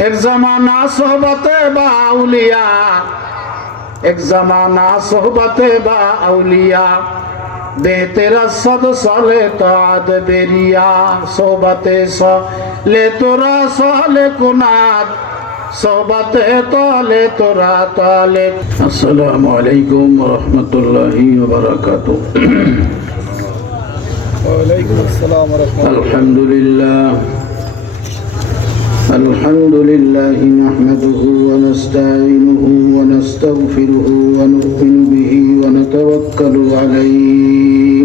एक ज़माना सोहबते बाउलिया, एक ज़माना सोहबते बाउलिया, बेतेरा सद साले ताद बेरिया, सोहबते साले तोरा साले कुनात, सोहबते ताले तोरा ताले। अस्सलामु अलैकुम वरहमतुल्लाहि वबरकातुह। वालेकुम अस्सलाम व रहमतुल्लाह। अल्हम्दुलिल्लाह अल्हम्दुलिल्लाह नहमदुहु व नस्तईनुहु व नस्तगफिरुहु व नु'मिनु बिही व नतवक्कलु अलैहि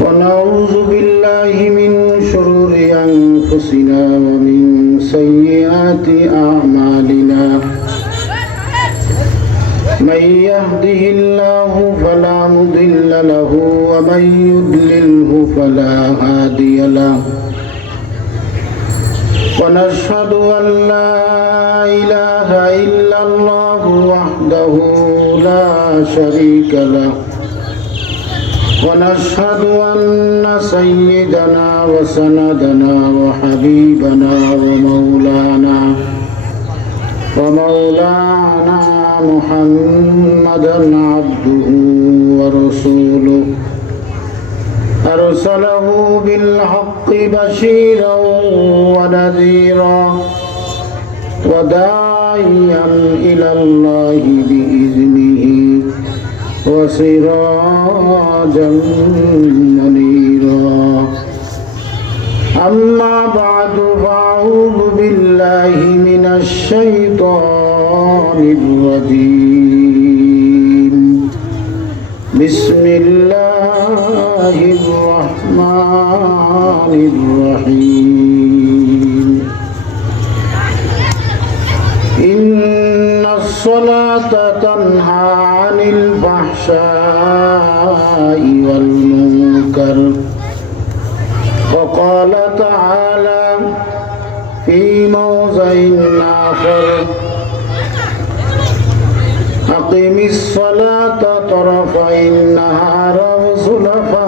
व नऊज़ु बिल्लाहि मिन शुरूरि अनफुसिना व मिन सय्यिआति अअमालिना। من يهده الله فلا مضل له ومن يضلله فلا هادي له ونشهد أن لا إله إلا الله وحده لا شريك له ونشهد أن سيدنا وسندنا وحبيبنا ومولانا محمدا عبده ورسوله أرسله بالحق بشيرا ونذيرا وداعيا إلى الله بإذنه وسراجا منيرا. أما بعد فأعوذ بالله من الشيطان الرجيم. بسم الله الرحمن الرحيم. إن الصلاة تنهى عن الفحشاء والمنكر. وقال تعالى في موضع آخر: أقم الصلاة طرفي النهار وزلفا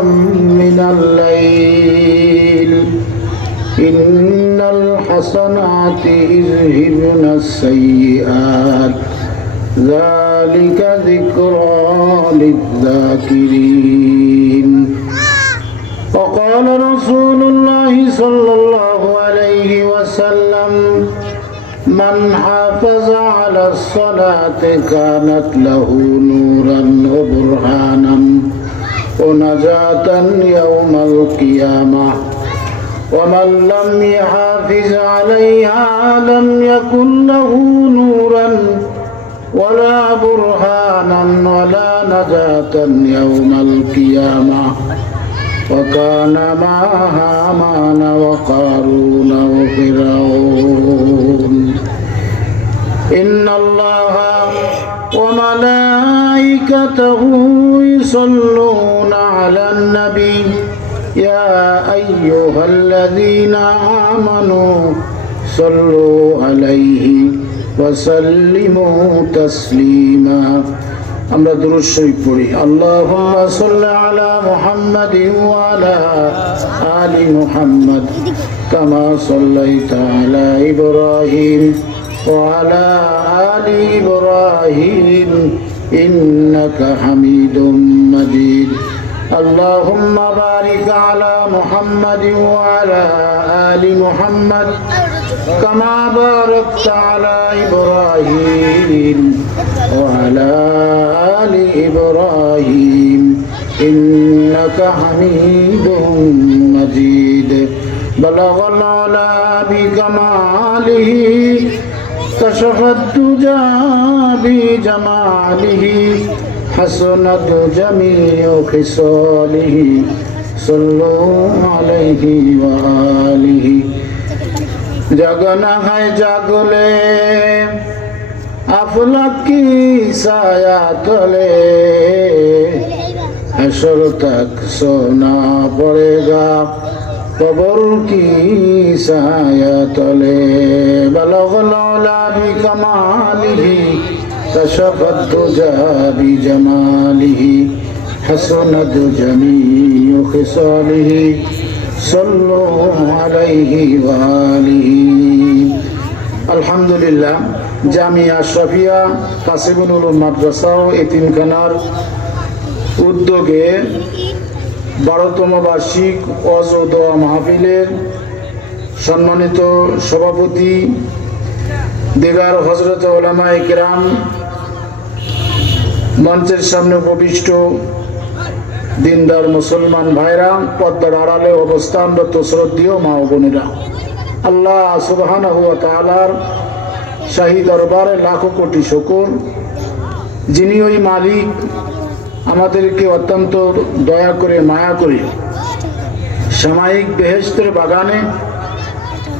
من الليل إن الحسنات يذهبن السيئات ذلك ذكرى للذاكرين. وقال رسول الله صلى الله عليه وسلم: من حافظ على الصلاة كانت له نورا وبرهانا ونجاة يوم القيامة ومن لم يحافظ عليها لم يكن له نورا ولا برهانا ولا نجاة يوم القيامة وكان معها هامان وقارون وفرعون. إن الله وملائكته يصلون على النبي يا أيها الذين آمنوا صلوا عليه وسلموا تسليما. আমরা দুরূদ শরীফ পড়ি। আল্লাহুম্মা সাল্লি আলা মুহাম্মাদিন ওয়া আলা আলি মুহাম্মাদ কামা সাল্লাইতা আলা ইব্রাহিম ওয়া আলা আলি ইব্রাহিম ইন্নাকা হামিদুম মাজিদ। আল্লাহুম্মা বারিক আলা মুহাম্মাদিন ওয়া আলা আলি মুহাম্মাদ কামা বারাকতা আলা ইব্রাহিম وعلى آل إبراهيم إنك حميد مجيد. بلغ العلا بكماله كشف الدجى بجماله حسنت جميع خصاله صلوا عليه وآله. जगना है जागले अफलाक की साया तले हशर तक सोना पड़ेगा कब्र की साया तले. बलगल औला बिकमालिही कशफत दुजा बिजमालिही हसनत जमीउ खिसालिही صلوا عليه وآله আলহামদুলিল্লাহ জামিয়া আশরাফিয়া কাসিমুল উলুম মাদ্রাসা ও এতিমখানার উদ্যোগে 12তম বার্ষিক ওয়াজ ও দোয়া মাহফিলের সম্মানিত সভাপতি দিগার হযরত উলামায়ে কিরাম, মঞ্চের সামনে উপবিষ্ট দিনদার মুসলমান ভাইরা, পর্দার আড়ালে অবস্থানরত শ্রদ্ধেয় মা ও বোনেরা, আল্লাহ সুবহানাহু ওয়া তাআলার শাহী দরবারে লাখো কোটি শুকর, যিনি ওই মালিক আমাদেরকে অত্যন্ত দয়া করে মায়া করে সামায়িক বেহেশতের বাগানে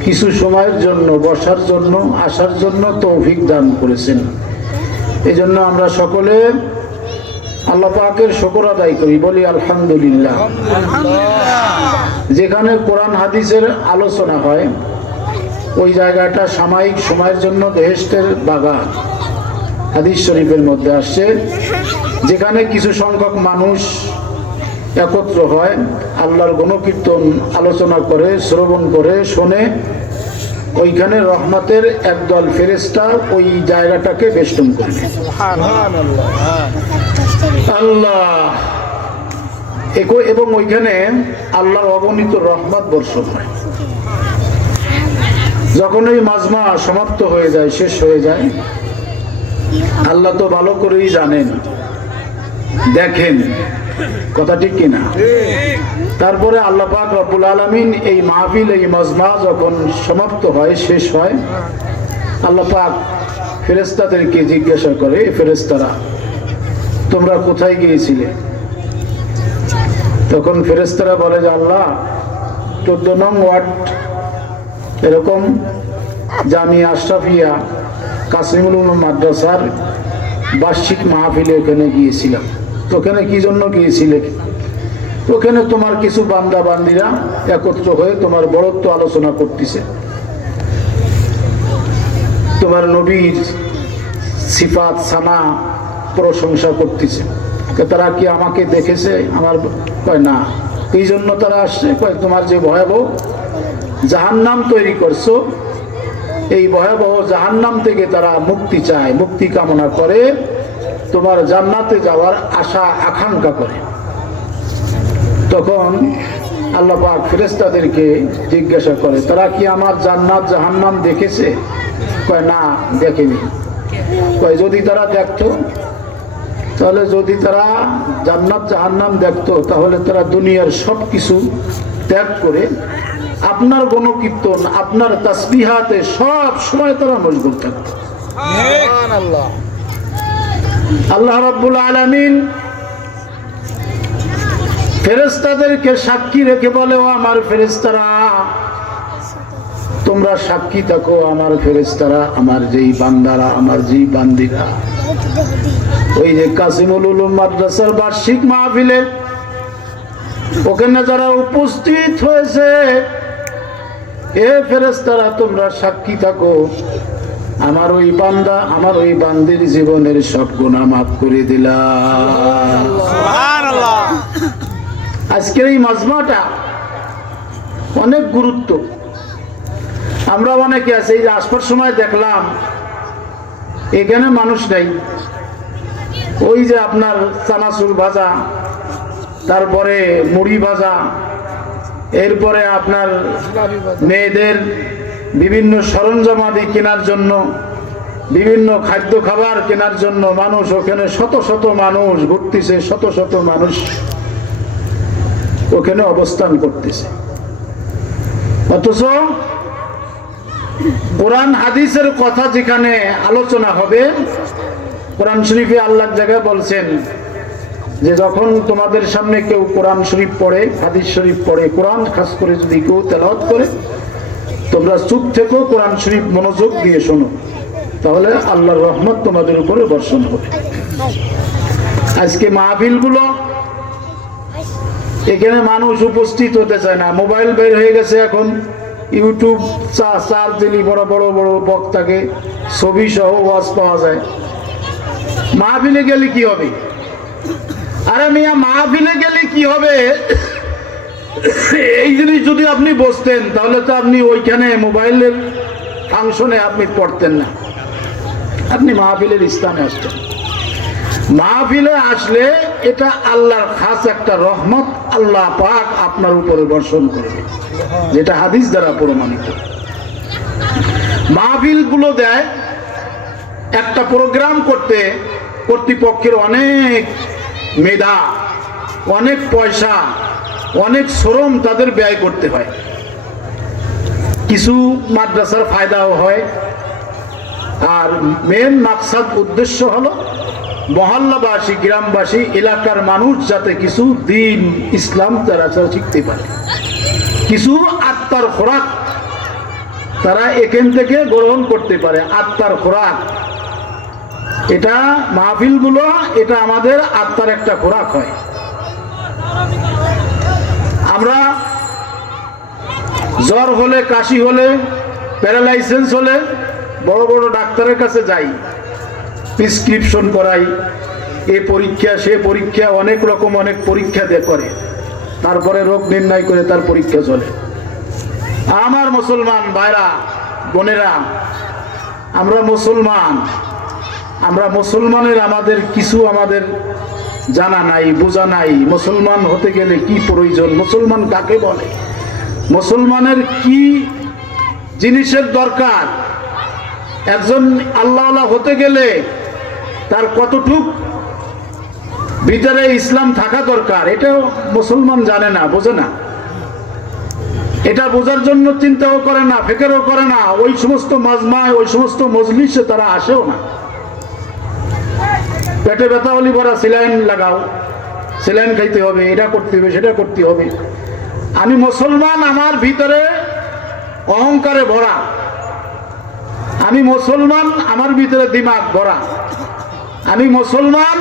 কিছু সময়ের জন্য বসার জন্য আসার জন্য তৌফিক দান করেছেন। এই জন্য আমরা সকলে আল্লাহ পাকের শুকর আদায় করি, বলি আলহামদুলিল্লাহ। যেখানে কোরআন হাদিসের আলোচনা হয় ওই জায়গাটা সাময়িক সময়ের জন্য বেহেশতের বাগান, হাদিস শরীফের মধ্যে আসছে। যেখানে কিছু সংখ্যক মানুষ একত্র হয়, আল্লাহর গুণকীর্তন আলোচনা করে, শ্রবণ করে, শোনে, ওইখানে রহমতের একদল ফেরেশতা ওই জায়গাটাকে বেষ্টন করবে। আল্লাহ এবং ওইখানে আল্লাহর অগণিত রহমত বর্ষণ হয়। যখন এই মাজমা সমাপ্ত হয়ে যায়, শেষ হয়ে যায়, আল্লাহ তো ভালো করেই জানেন, দেখেন, কথা ঠিক কিনা? তারপরে আল্লাহ পাক রব্বুল আলামিন এই মাহফিল, এই মাজমা যখন সমাপ্ত হয়, শেষ হয়, আল্লাহ পাক ফেরেশতাদেরকে জিজ্ঞাসা করে, ফেরেশতারা তোমরা কোথায় গিয়েছিলে? তখন ফেরেশতারা বলে যে আল্লাহ 14 নং ওয়ার্ড এরকম জামিয়া আশরাফিয়া কাসিমুল উলুম মাদ্রাসার বার্ষিক মাহফিলে ওখানে গিয়েছিলাম। তো ওখানে কি জন্য গিয়েছিলে? ওখানে তোমার কিছু বান্দা বান্দিরা একত্র হয়ে তোমার বড়ত্ব আলোচনা করতেছে, তোমার নবীর সিফাত সানা প্রশংসা করতেছে। তারা কি আমাকে দেখেছে? আমার কয় না। এই জন্য তারা আসছে? কয় তোমার যে ভয়াবহ জাহান্নাম তৈরি করছো, এই ভয়াবহ জাহান্নাম থেকে তারা মুক্তি চায়, মুক্তি কামনা করে, তোমার জান্নাতে যাওয়ার আশা আকাঙ্ক্ষা করে। তখন আল্লাহ পাক ফেরেশতাদেরকে জিজ্ঞাসা করে, তারা কি আমার জান্নাত জাহান্নাম দেখেছে? কয় না, দেখেনি। কয় যদি তারা দেখতো, তাহলে যদি তারা জান্নাত জাহান্নাম দেখতো, তাহলে তারা দুনিয়ার সব কিছু ত্যাগ করে আপনার গুণকীর্তন, আপনার তাসবিহাতে সব সময় তারা মশগুল থাকতো। আল্লাহ রাব্বুল আলামিন ফেরেশতাদেরকে সাক্ষী রেখে বলে, ও আমার ফেরেশতারা, তোমরা সাক্ষী থাকো, আমার ফেরেশতারা, আমার যেই বান্দারা, আমার যেই বান্দিরা ওই যে কাসিমুল উলুম মাদ্রাসার বার্ষিক মাহফিলে ওখানে যারা উপস্থিত হয়েছে, এ ফেরেশতারা তোমরা সাক্ষী থাকো, আমার ওই বান্দা, আমার ওই বান্দির জীবনের সব গুনাহ মাফ করে দিলাম। সুবহানাল্লাহ। আজকের এই মাজমাটা অনেক গুরুত্ব। আমরা অনেকে আছে, এই যে আসবার সময় দেখলাম এখানে মানুষ নাই, ওই যে আপনার চানাচুর ভাজা, তারপরে মুড়ি ভাজা, এরপরে আপনার মেয়েদের বিভিন্ন সরঞ্জামাদি কেনার জন্য, বিভিন্ন খাদ্য খাবার কেনার জন্য মানুষ ওখানে শত শত মানুষ ঘুরতেছে, শত শত মানুষ ওখানে অবস্থান করতেছে। অথচ কোরআন হাদিসের কথা যেখানে আলোচনা হবে, কোরআন শরীফে আল্লাহ জায়গায় বলছেন যে যখন তোমাদের সামনে কেউ কোরআন শরীফ পড়ে, হাদিস শরীফ পড়ে, কোরআন খাস করে যদি কেউ তেলাওয়াত করে, তোমরা চুপ থেকো, কোরআন শরীফ মনোযোগ দিয়ে শোনো, তাহলে আল্লাহর রহমত তোমাদের উপরে বর্ষণ হবে। আজকে মাহফিলগুলো এখানে মানুষ উপস্থিত হতে চায় না, মোবাইল বের হয়ে গেছে এখন, ইউটিউব চার্জ দিলি বড় বড় বড় বক্তাকে ছবি সহ ওয়াজ পাওয়া যায়। মাহফিলে গেলে কি হবে? আরে মিয়া, মাহফিলে গেলে কি হবে? এই জিনিস যদি আপনি বসতেন তাহলে তো আপনি ওইখানে মোবাইলের ফাংশনে আপনি পড়তেন না, আপনি মাহফিলের স্থানে আসতেন। মাহফিলে আসলে এটা আল্লাহর খাস একটা রহমত, আল্লাহ পাক আপনার উপরে বর্ষণ করবে, যেটা হাদিস দ্বারা প্রমাণিত। মাহফিল গুলো দেয় একটা প্রোগ্রাম করতে, কর্তৃপক্ষের অনেক মেধা, অনেক পয়সা, অনেক শ্রম তাদের ব্যয় করতে হয়। কিছু মাদ্রাসার ফায়দাও হয়, আর মেন মাকসাদ উদ্দেশ্য হলো মহল্লাবাসী, গ্রামবাসী, এলাকার মানুষ যাতে কিছু দিন ইসলাম তারা শিখতে পারে, কিছু আত্মার খোরাক তারা এখান থেকে গ্রহণ করতে পারে। আত্মার খোরাক এটা মাহফিলগুলো, এটা আমাদের আত্মার একটা খোরাক হয়। আমরা জ্বর হলে, কাশি হলে, প্যারালাইসিস হলে বড় বড় ডাক্তারের কাছে যাই, প্রেসক্রিপশন করাই, এ পরীক্ষা সে পরীক্ষা, অনেক রকম অনেক পরীক্ষা দিয়ে করে, তারপরে রোগ নির্ণয় করে তার পরীক্ষা চলে। আমার মুসলমান ভাইরা বোনেরা, আমরা মুসলমান, আমরা মুসলমানের আমাদের কিছু আমাদের জানা নাই, বোঝা নাই। মুসলমান হতে গেলে কি প্রয়োজন, মুসলমান কাকে বলে, মুসলমানের কি জিনিসের দরকার, একজন আল্লাহওয়ালা হতে গেলে তার কতটুক ভিতরে ইসলাম থাকা দরকার, এটাও মুসলমান জানে না, বোঝে না। এটা বোঝার জন্য চিন্তাও করে না, ফিকিরও করে না, ওই সমস্ত মাজমায়, ওই সমস্ত মজলিসে তারা আসেও না। পেটে ব্যথা হলে বড় স্যালাইন লাগাও, স্যালাইন খাইতে হবে, এটা করতে হবে, সেটা করতে হবে। আমি মুসলমান, আমার ভিতরে অহংকারে ভরা, আমি মুসলমান, আমার ভিতরে দিমাগ ভরা, আমি মুসলমান,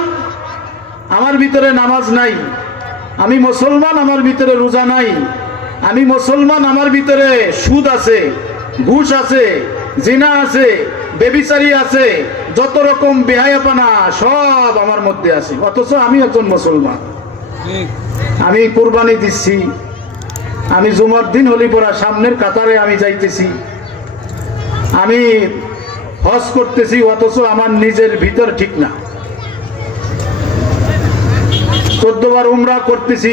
আমার ভিতরে নামাজ নাই, আমি মুসলমান, আমার ভিতরে রোজা নাই, আমি মুসলমান, আমার ভিতরে সুদ আছে, ঘুষ আছে, জিনা আছে, বেবিচারি আছে, যত রকম বেহায়াপনা সব আমার মধ্যে আছে, অথচ আমি একজন মুসলমান। আমি কুরবানি দিচ্ছি, আমি জুমার দিন হলি পড়া সামনের কাতারে আমি যাইতেছি, আমি হজ করতেছি, অথচ আমার নিজের ভিতর ঠিক না। 14 বার উমরা করতেছি,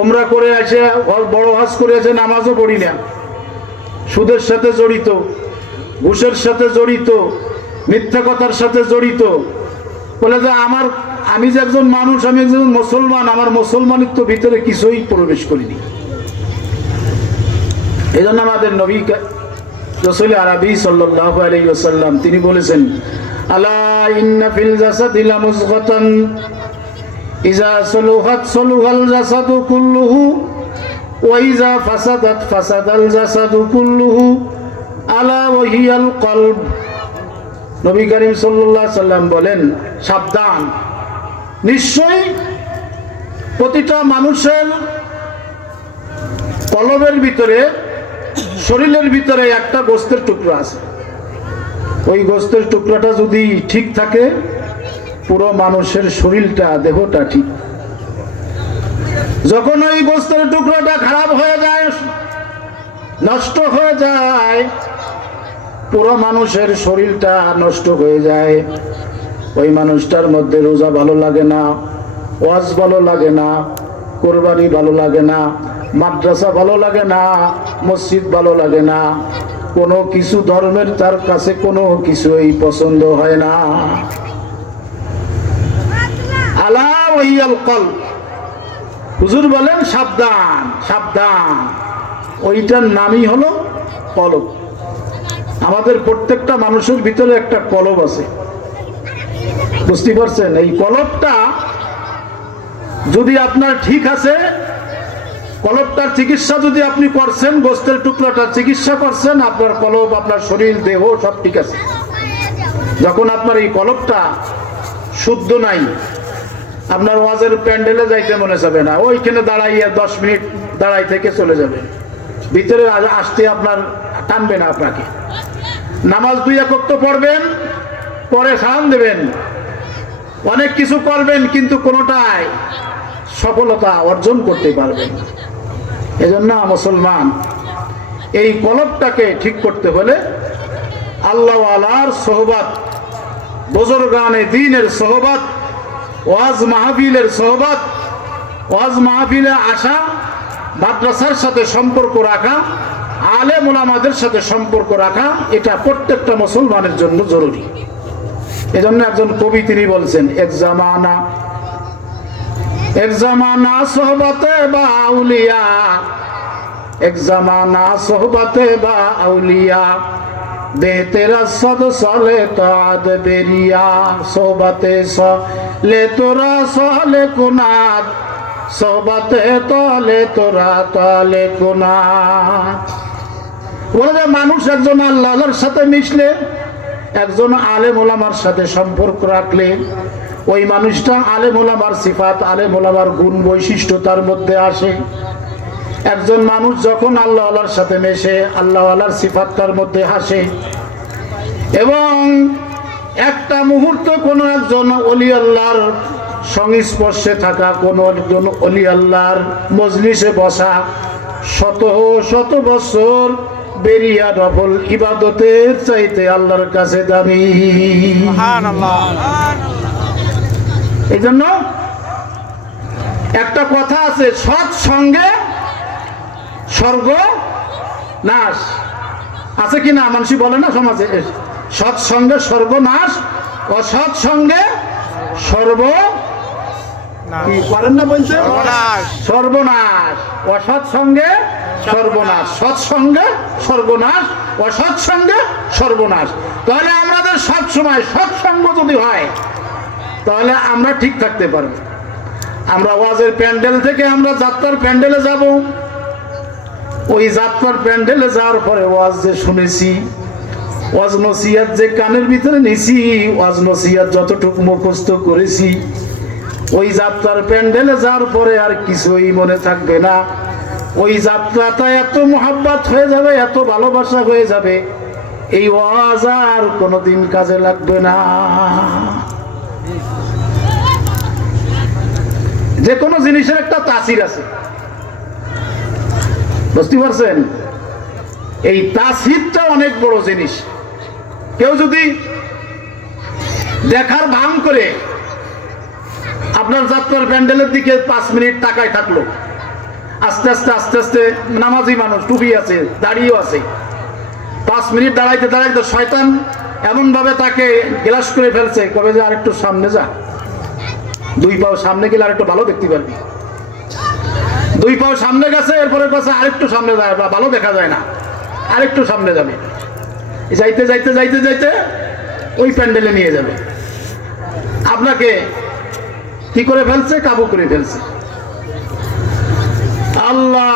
উমরা করে এসে বড় হজ করে এসে নামাজও পড়ি না, সুদের সাথে জড়িত, ঘুষের সাথে জড়িত, মিথ্যা কথার সাথে জড়িত। বলে যে আমি যে একজন মানুষ, আমি একজন মুসলমান, আমার মুসলমানিত্ব ভিতরে কিছুই প্রবেশ করিনি। এই জন্য আমাদের নবী রাসূল আরবি সাল্লাল্লাহু আলাইহি ওয়াসাল্লাম তিনি বলেছেন, আলা ইন্না ফিল জাসাদি লামুযগাতান ইযা সালুহাত সালুহাল জাসাদু কুল্লুহু ওয়া ইযা ফাসাদাত ফাসাদাল জাসাদু কুল্লুহু আলা ওয়া হিয়াল কলব। নবী করিম সাল্লাল্লাহু আলাইহি ওয়াসাল্লাম বলেন, সাবধান, নিশ্চয়ই প্রতিটা মানুষের কলবের ভিতরে, শরীরের ভিতরে একটা গোস্তের টুকরা আছে। ওই গোস্তের টুকরাটা যদি ঠিক থাকে, পুরো মানুষের শরীরটা, দেহটা ঠিক। যখন ওই গোস্তের টুকরাটা খারাপ হয়ে যায়, নষ্ট হয়ে যায়, পুরো মানুষের শরীরটা নষ্ট হয়ে যায়। ওই মানুষটার মধ্যে রোজা ভালো লাগে না, ওয়াজ ভালো লাগে না, কোরবানি ভালো লাগে না, মাদ্রাসা ভালো লাগে না, মসজিদ ভালো লাগে না, কোনো কিছু ধর্মের তার কাছে কোনো কিছুই পছন্দ হয় না। আলা ওয়াহিয়াল কলব, হুজুর বলেন সাবধান, সাবধান, ওইটার নামই হলো কলব। আমাদের প্রত্যেকটা মানুষের ভিতরে একটা কলব আছে, বুঝতে পারছেন? এই কলবটা যদি আপনার ঠিক আছে, কলবটার চিকিৎসা যদি আপনি করছেন, গোস্তের টুকরাটার চিকিৎসা করছেন, আপনার কলব, আপনার শরীর, দেহ সব ঠিক আছে। যখন আপনার এই কলবটা শুদ্ধ নাই, আপনার ওয়াজের প্যান্ডেলে যাইতে মনে যাবে না, ওইখানে দাঁড়াইয়া 10 মিনিট দাঁড়াই থেকে চলে যাবে, ভিতরে আসতে আপনার টানবে না আপনাকে। নামাজ 2 ওয়াক্ত পড়বেন, পরে সালাম দেবেন, অনেক কিছু করবেন, কিন্তু কোনোটাই সফলতা অর্জন করতে পারবেন না। এজন্য মুসলমান এই কলবটাকে ঠিক করতে হলে আল্লাহ ওয়ালার সোহবত, বুজুর্গানে দ্বীনের সোহবত, ওয়াজ মাহফিলের সোহবত, ওয়াজ মাহফিলে আসা, মাদ্রাসার সাথে সম্পর্ক রাখা, আলেম ওলামাদের সাথে সম্পর্ক রাখা, এটা প্রত্যেকটা মুসলমানের জন্য জরুরি। এজন্য একজন কবি তিনি বলছেন, এক জামানা সোহবতে বা আউলিয়া, এক জামানা সোহবতে বা আউলিয়া, বেতেরা সদ সলে তাদ বেরিয়া, সোহবতে সলে তোরা সলে কুনাদ, সোহবতে তলে তোরা তলে কুনাদ। বলে মানুষ একজন আল্লাহর সাথে মিশলে, একজন আলেম ওলামার সাথে সম্পর্ক রাখলে, ওই মানুষটা আলেম ওলামার সিফাত, আলেম ওলামার গুণ বৈশিষ্ট্য তার মধ্যে আসে। একজন মানুষ যখন আল্লাহ আল্লাহর সাথে মেশে, আল্লাহ আল্লাহর সিফাত তার মধ্যে আসে। এবং একটা মুহূর্ত কোনো একজন ওলি আল্লাহর সংস্পর্শে থাকা, কোনো একজন ওলি আল্লাহর মজলিসে বসা, শত শত বছর বেরিয়া নফল ইবাদতের চাইতে আল্লাহর কাছে দামি। এই জন্য একটা কথা আছে, সৎ সঙ্গে স্বর্গ নাশ, আছে কি না? মানুষই বলে না সমাজে, সৎ সঙ্গে সর্বনাশ, অসৎ সঙ্গে পারেন না বলছে সর্বনাশ, অসৎ সঙ্গে সর্বনাশ, সৎ সঙ্গে সর্বনাশ, অসৎ সঙ্গে সর্বনাশ। তাহলে আমাদের সব সময় সৎসঙ্গ যদি হয় তাহলে আমরা ঠিক থাকতে পারবো। আমরা ওয়াজের প্যান্ডেল থেকে আমরা যাত্রার প্যান্ডেলে যাব, ওই যাত্রার প্যান্ডেলে যাওয়ার পরে ওয়াজ যে শুনেছি, ওয়াজ নসিহত যে কানের ভিতরে নিছি, ওয়াজ নসিহত যতটুকু মুখস্থ করেছি, ওই যাত্রার প্যান্ডেলে যাওয়ার পরে আর কিছুই মনে থাকবে না। ওই যাত্রাটা এত মোহাব্বত হয়ে যাবে, এত ভালোবাসা হয়ে যাবে, এই ওয়াজ আর কোনোদিন কাজে লাগবে না। যে কোনো জিনিসের একটা তাসির আছে, বুঝতে পারছেন? এই তাসিরটা অনেক বড় জিনিস। কেউ যদি দেখার ভান করে আপনার যাত্রার প্যান্ডেলের দিকে 5 মিনিট তাকায় থাকলো, আস্তে আস্তে আস্তে আস্তে, নামাজি মানুষ, টুপি আছে, দাঁড়িয়েও আছে, 5 মিনিট দাঁড়াইতে দাঁড়াইতে শয়তান এমন ভাবে তাকে গ্লাস করে ফেলছে, কবে যে আরেকটু সামনে যা, 2 পাও সামনে গেলে আরেকটু ভালো দেখতে পারবি। 2 পাও সামনে গেছে, এরপরে কাছে আরেকটু সামনে যায়, ভালো দেখা যায় না, আরেকটু সামনে যাবে, যাইতে যাইতে যাইতে যাইতে ওই প্যান্ডেলে নিয়ে যাবে। আপনাকে কি করে ফেলছে? কাবু করে ফেলছে আল্লাহ।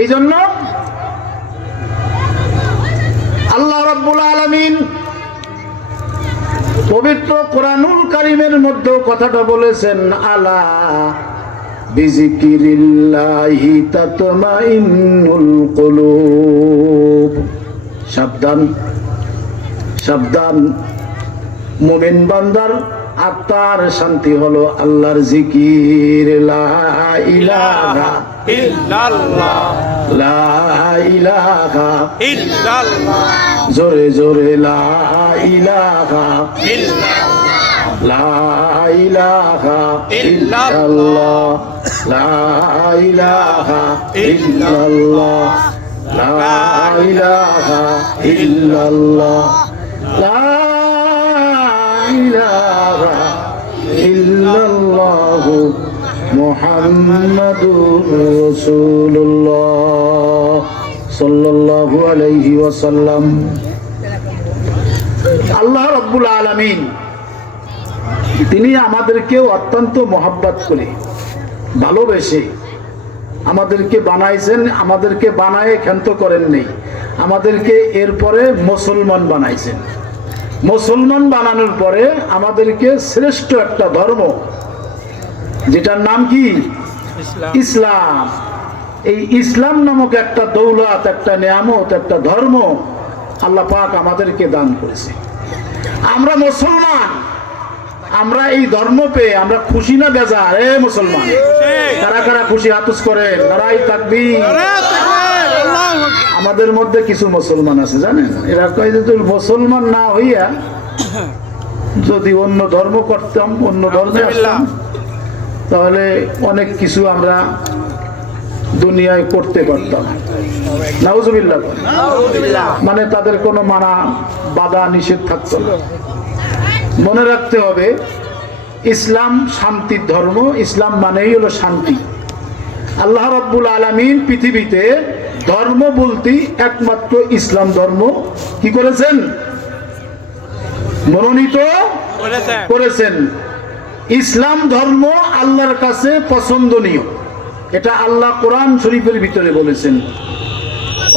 এই জন্য আল্লাহ রাব্বুল আলামিন পবিত্র কোরআনুল কারীমের মধ্যে কথাটা বলেছেন, আলা বিজিকিরিল্লাহি তাতমাইন্নুল কুলুব। সাবধান, সাবধান, মুমিন বান্দার আত্মার শান্তি হলো আল্লাহর জিকির। লা ইলাহা ইল্লাল্লাহ, লা ইলাহা ইল্লাল্লাহ, জোরে জোরে লা ইলাহা ইল্লাল্লাহ, লা ইলাহা ইল্লাল্লাহ, লা ইলাহা ইল্লাল্লাহ, লা ইলাহা ইল্লাল্লাহ, লা ইলাহা ইল্লাল্লাহু মুহাম্মাদুর রাসূলুল্লাহ সাল্লাল্লাহু আলাইহি ওয়াসাল্লাম। আল্লাহ রাব্বুল আলামিন তিনি আমাদেরকে অত্যন্ত মহব্বত করে, ভালোবেসে আমাদেরকে বানাইছেন। আমাদেরকে বানায় ক্ষান্ত করেন নেই, আমাদেরকে এরপরে মুসলমান বানাইছেন। মুসলমান বানানোর পরে আমাদেরকে শ্রেষ্ঠ একটা ধর্ম, যেটার নাম কি? ইসলাম। এই ইসলাম নামক একটা দৌলত, একটা নিয়ামত, একটা ধর্ম আল্লাহ পাক আমাদেরকে দান করেছে। আমরা মুসলমান, আমরা এই ধর্ম পেয়ে আমরা খুশি না বেজার? এ মুসলমান, কারা কারা খুশি হাতুস করেন? নারাই তাকবীর। আমাদের মধ্যে কিছু মুসলমান আছে জানেন, এরা কয় যে তুই মুসলমান না হইয়া যদি অন্য ধর্ম করতাম, অন্য ধর্মে আসতাম, তাহলে অনেক কিছু আমরা দুনিয়ায় করতে পারতাম। নাউজুবিল্লাহ। মানে তাদের কোনো মানা বাধা নিষেধ থাকতো না। মনে রাখতে হবে, ইসলাম শান্তির ধর্ম। ইসলাম মানেই হলো শান্তি। আল্লাহ রাব্বুল আলামিন পৃথিবীতে ধর্ম বলতে একমাত্র ইসলাম ধর্ম কি করেছেন? মনোনীত করেছেন। ইসলাম ধর্ম আল্লাহর কাছে পছন্দনীয়, এটা আল্লাহ কোরআন শরীফের ভিতরে বলেছেন।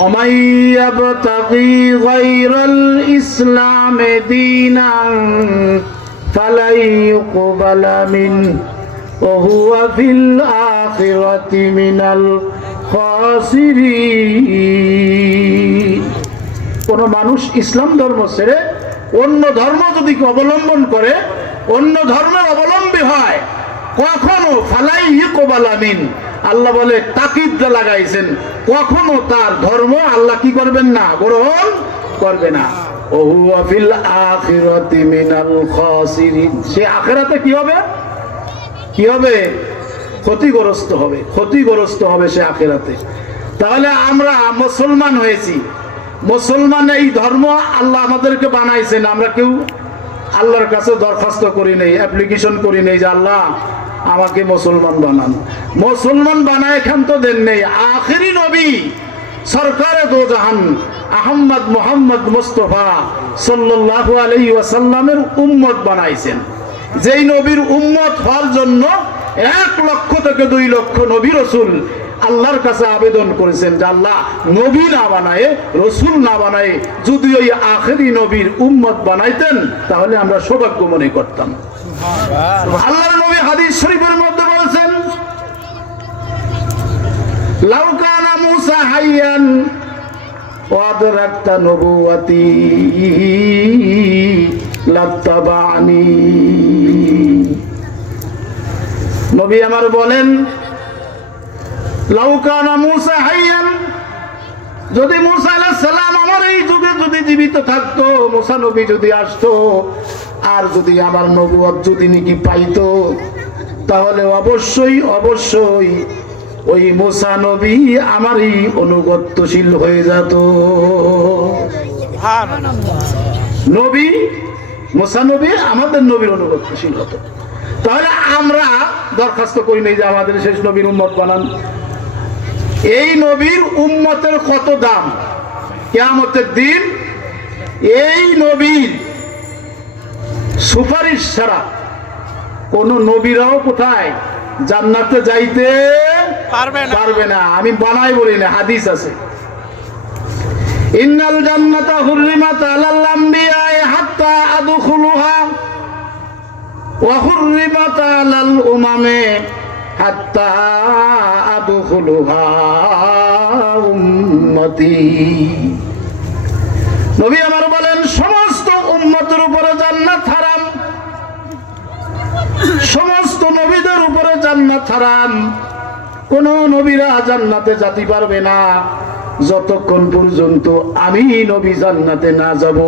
ওমাই ইয়াবতাগি গায়রাল ইসলামে দীনান ফালাই ইউকবালা মিনহু ওয়া হুয়া ফিল আখিরাতি মিনাল খাসিরিন। কোন মানুষ ইসলাম ধর্ম ছেড়ে অন্য ধর্ম যদি অবলম্বন করে, অন্য ধর্মের অবলম্বী হয়, কখনো ফালাই ইউকবালা মিন, আল্লাহ বলে তাকিদ লাগাইছেন, কখনো তার ধর্ম আল্লাহ কি করবেন না? গ্রহণ করবে না। ও হুয়া ফিল আখিরাতি মিনাল খাসিরিন, সে আখিরাতে কি হবে? কি হবে? ক্ষতিগ্রস্ত হবে, ক্ষতিগ্রস্ত হবে সে আখিরাতে। তাহলে আমরা মুসলমান হয়েছি, মুসলমান এই ধর্ম আল্লাহ আমাদেরকে বানাইছেন। আমরা কেউ আল্লাহর কাছে দরখাস্ত করি নেই, অ্যাপ্লিকেশন করি নেই যে আল্লাহ আমাকে মুসলমান বানান। মুসলমান বানায় খান তো দেন নেই। আখেরি নবী সরকারে দো জাহান আহমদ মোহাম্মদ মুস্তফা সাল্লাল্লাহু আলাইহি ওয়াসাল্লামের উম্মত বানাইছেন। যেই নবীর উম্মত হওয়ার জন্য 1 লক্ষ থেকে 2 লক্ষ নবী রসুল আল্লাহর কাছে আবেদন করেছেন যে আল্লাহ নবী না বানায়, রসুল না বানায় যদি ওই আখেরি নবীর উম্মত বানাইতেন তাহলে আমরা সৌভাগ্য মনে করতাম। আল্লাহর নবী হাদিস শরীফের মধ্যে বলেছেন, লাউ কানা মূসা হাইয়ান ওয়া আদরাকতা নবুওয়াতি লাত্তাবানি। নবী আমার বলেন, লাউ কানা মূসা হাইয়ান, যদি মূসা আলাইহিস সালাম আমার এই যুগে যদি জীবিত থাকতো, মূসা নবী যদি আসতো, আর যদি আমার নবুয়ত যদি নাকি পাইতো, তাহলে অবশ্যই অবশ্যই ওই মূসা নবী আমারই অনুগত্যশীল হয়ে যেত। নবী মূসা নবী আমাদের নবীর অনুগত্যশীল হতো। তাহলে আমরা দরখাস্ত করি নাই যে আমাদের শেষ নবীর উম্মত বানান। এই নবীর উম্মতের কত দাম কিয়ামতের দিন। এই নবীর সুপারিশ ছাড়া কোন নবীরাও কোথায় জান্নাতে যাইতে পারবে না। আমি বানাই বলি না, হাদিস আছে। ইন্নাল জান্নাতা হুররিমাত আলাল আমবিয়া হাত্তা আদখুলুহা ওয়া হুররিমাত আলাল উমামে হাত্তা আদখুলুহা উম্মতি। নবী আমার বলেন, সমস্ত উম্মতের উপরে জান্নাত হারাম, সমস্ত নবীদের উপরে জান্নাত হারাম। কোন নবীরা জান্নাতে যেতে পারবে না যতক্ষণ পর্যন্ত আমি নবী জান্নাতে না যাব।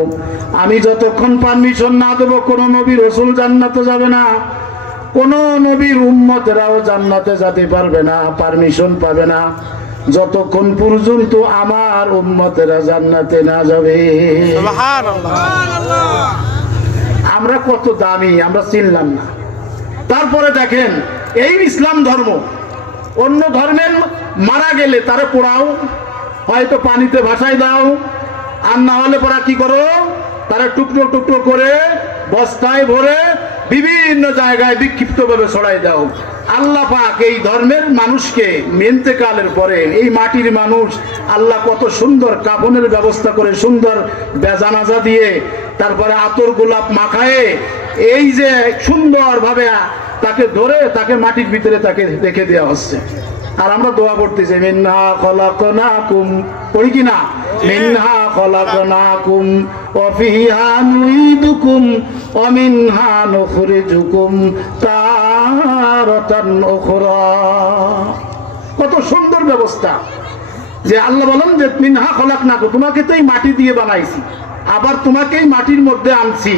আমি যতক্ষণ পারমিশন না দেব কোন নবী রাসূল জান্নাতে যাবে না। কোন নবীর উম্মতেরাও জান্নাতে যেতে পারবে না, পারমিশন পাবে না যতক্ষণ পর্যন্ত আমার উম্মতেরা জান্নাতে না যাবে। সুবহানাল্লাহ। আমরা কত দামি আমরা চিনলাম না। তারপরে দেখেন, এই ইসলাম ধর্ম, অন্য ধর্মের মারা গেলে তারা পোড়াও, হয়তো পানিতে ভাসাই দাও, আর না হলে পরা কি করো, তারা টুকরো টুকরো করে বস্তায় ভরে বিভিন্ন জায়গায় বিক্ষিপ্তভাবে ছড়াই দাও। আল্লাহ পাক এই ধর্মের মানুষকে ইন্তেকালের পরে এই মাটির মানুষ আল্লাহ কত সুন্দর কাফনের ব্যবস্থা করে, সুন্দর জানাজা দিয়ে, তারপরে আতর গোলাপ মাখায়ে এই যে সুন্দরভাবে তাকে ধরে তাকে মাটির ভিতরে তাকে রেখে দেওয়া হচ্ছে। আর আমরা দোয়া করতেছি মিনহা খলাকনাকুম, পড়ি কি না? মিনহা খলাকনাকুম ওয়া ফিহা নুঈদুকুম ওয়া মিনহা নুখরিজুকুম তারাতান উখরা। কত সুন্দর ব্যবস্থা যে আল্লাহ বলেন যে মিনহা খলাকনাকুম, তোমাকে তো এই মাটি দিয়ে বানাইছি, আবার তোমাকে এই মাটির মধ্যে আনছি,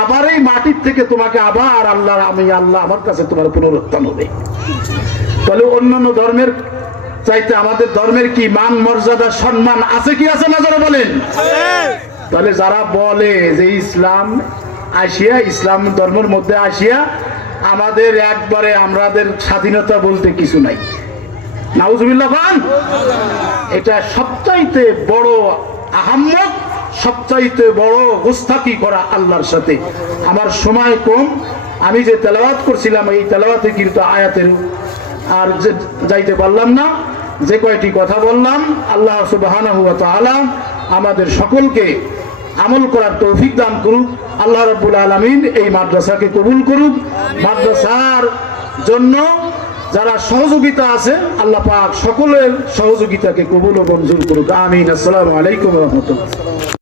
আবার এই মাটির থেকে তোমাকে আবার আল্লাহ আমার কাছে তোমার পুনরুত্থান হবে। তাহলে অন্যান্য ধর্মের চাইতে আমাদের ধর্মের কি মান মর্যাদা সম্মান আছে কি আছে না যারা বলেন? তাহলে যারা বলে যে ইসলাম আসিয়া, ইসলাম ধর্মের মধ্যে আসিয়া আমাদের একবারে আমাদের স্বাধীনতা বলতে কিছু নাই, নাউজুবিল্লাহ খান, এটা সবচাইতে বড় আহাম্মক, সবচাইতে বড় গোস্তাকি করা আল্লাহর সাথে। আমার সময় কম, আমি যে তেলাওয়াত করছিলাম এই তেলাওয়াতে কিন্তু আয়াতের আর যাইতে পারলাম না। যে কয়টি কথা বললাম আল্লাহ সুবহানাহু ওয়া তাআলা আমাদের সকলকে আমল করার তৌফিক দান করুক। আল্লাহ রাব্বুল আলামিন এই মাদ্রাসাকে কবুল করুক। মাদ্রাসার জন্য যারা সহযোগিতা আছে আল্লাহ পাক সকলের সহযোগিতাকে কবুল ও মঞ্জুর করুক। আমিন। আসসালামু আলাইকুম ওয়া রাহমাতুল্লাহ।